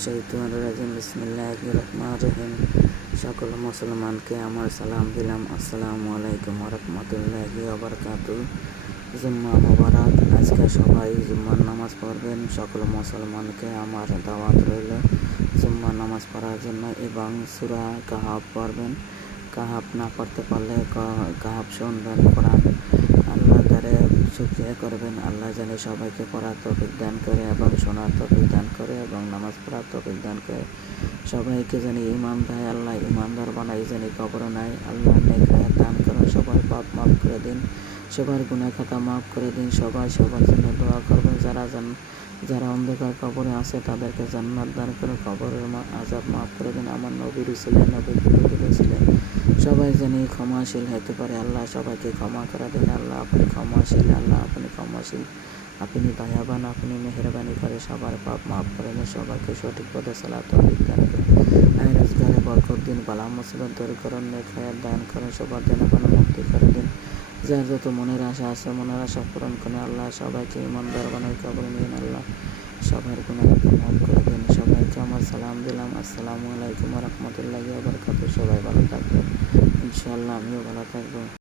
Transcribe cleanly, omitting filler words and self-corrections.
মিনাশ-শাইতানির রাজিম। বিসমিল্লাহির রহমানির রহিম। সকল মুসলমানকে আমার সালাম দিলাম। আসসালামু আলাইকুম ওয়া রাহমাতুল্লাহি ওয়া বারাকাতুহু। জুম্মা মুবারক। আজকে সবাই জুম্মার নামাজ পড়বেন। সকল মুসলমানকে আমার দাওয়াত রইল জুম্মার নামাজ পড়ার জন্য এবং সূরা কাহাফ পড়বেন। কাহাফ না পড়তে পারলে কাহাফ শুনবেন, কোরআন আল্লাহ দ্বারে শুকরিয়া করবেন। আল্লাহ জানি সবাইকে পড়ার তৌফিক দান করে এবং শোনার তৌফিক দান করে এবং নামাজ পড়ার তৌফিক দান করে। সবাইকে জানি ঈমান দেয়, আল্লাহ ঈমানদার বানাই, জানি কবর নাই। আল্লাহ নেক হায়াত দান করেন, সবার পাপ মাফ করে দিন, সবার গুনাহ খাতা মাফ করে দিন। সবাই সবার জন্য দোয়া করবেন। যারা অন্ধকার কবরে আছে তাদেরকে জান্নাত দান করে, কবরের আযাব মাফ করে দিন। আমার নবীর উসিলায়, নবীর বিরুদ্ধে উসিলায় সবাই জানি ক্ষমাশীল হতে পারে। আল্লাহ সবাইকে ক্ষমা করে দিন। আল্লাহ আপনি ক্ষমাশীল, আল্লাহ আপনি ক্ষমাশীল, আপনি দয়াবান, আপনি মেহেরবানি করে সবার পাপ মাফ করে দিন। সবাইকে সঠিক পথে চলার তৌফিক দান করে আয় রোজগারে বরকত দিন, বালা মুসিবত দূর করুন, নেক হায়াত দান করেন, সবার জন্য মুক্তি করে দিন। যার যত মনের আশা আছে মনের আশা পূরণ করে আল্লাহ সবাইকে ইমানদার বানাই কবরে নিন। আল্লাহ সবার গুনাহ মাফ করে দিন। সবাইকে আমার সালাম দিলাম। আসসালামু আলাইকুম ওয়া রাহমাতুল্লাহি ওয়া বারাকাতুহু। সবাই ভালো থাকবেন, ইনশাআল্লাহ আমিও ভালো থাকবো।